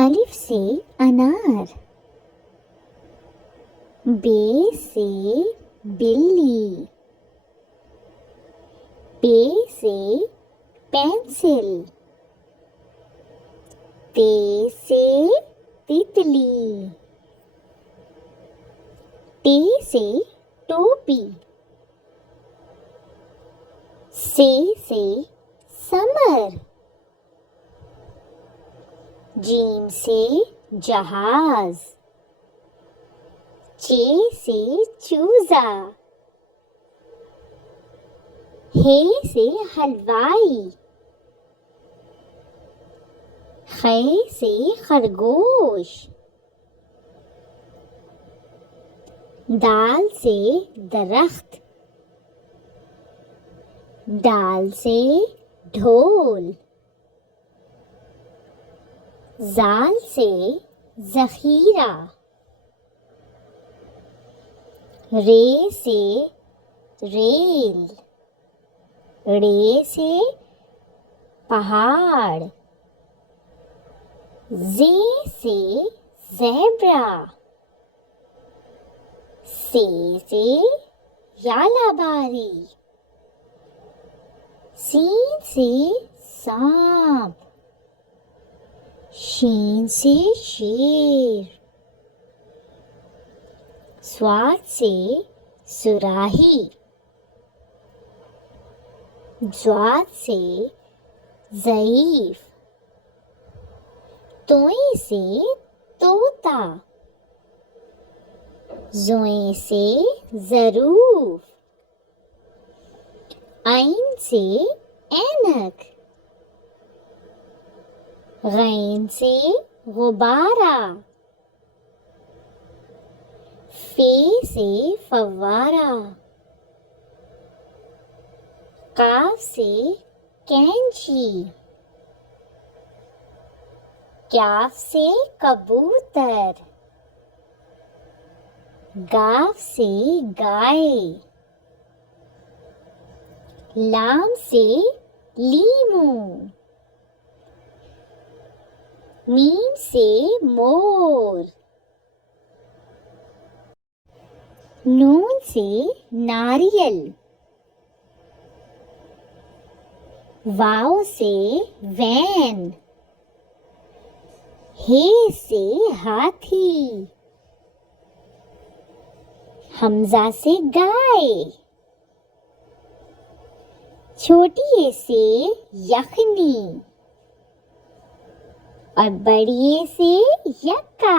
अलिफ से अनार, बे से बिल्ली, पे से पेंसिल, ते से तितली, टे से टोपी, से समर, जीम से जहाज, चे से चूजा, हे से हलवाई, खे से खरगोश, दाल से दरख्त, दाल से ढोल, जाल से जखीरा, रे से रेल, रे से पहाड़, जे से ज़ेब्रा, से यालाबारी, सीन से सांप, शीन से शेर, स्वाद से सुराही, ज्वाद से ज़ईफ, तोई से तोता, ज़ोए से ज़रूफ, ऐन से ऐनक, गैन से गुब्बारा, फे से फव्वारा, काफ से कैंची, क्याफ से कबूतर, गाफ से गाय, लाम से लीमू, मीम से मोर, नून से नारियल, वाव से वैन, हे से हाथी, हमजा से गाय, छोटी ए से यखनी और बड़ी ए से यक्का।